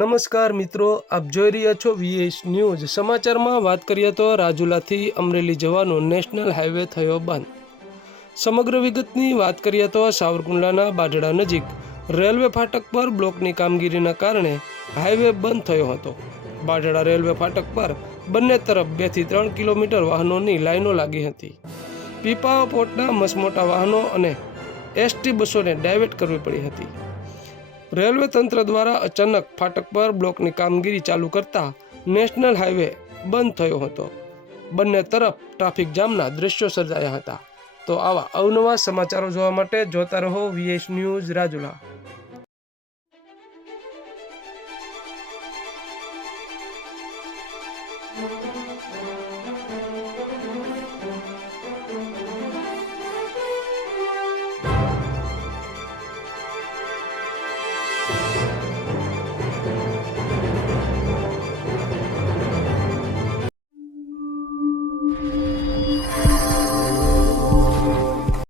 નમસ્કાર મિત્રો, આપ જોઈ રહ્યા છો VS ન્યૂઝ। સમાચારમાં વાત કરીએ તો રાજુલાથી અમરેલી જવાનો નેશનલ હાઈવે થયો બંધ। સમગ્ર વિગતની વાત કરીએ તો સાવરકુંડલાના બાઢડા નજીક રેલવે ફાટક પર બ્લોકની કામગીરીના કારણે હાઈવે બંધ થયો હતો। બાઢડા રેલવે ફાટક પર બંને તરફ 2 થી 3 કિલોમીટર વાહનોની લાઈનો લાગી હતી। પીપાઓ પોર્ટના મસમોટા વાહનો અને ST બસોને ડાયવર્ટ કરવી પડી હતી। રેલવે તંત્ર દ્વારા અચાનક ફાટક પર બ્લોકની કામગીરી ચાલુ કરતા નેશનલ હાઈવે બંધ થયો હતો। બંને તરફ ટ્રાફિક જામના દ્રશ્યો સર્જાયા હતા। તો આવા અવનવા સમાચારો જોવા માટે જોતા રહો VS ન્યૂઝ રાજુલા।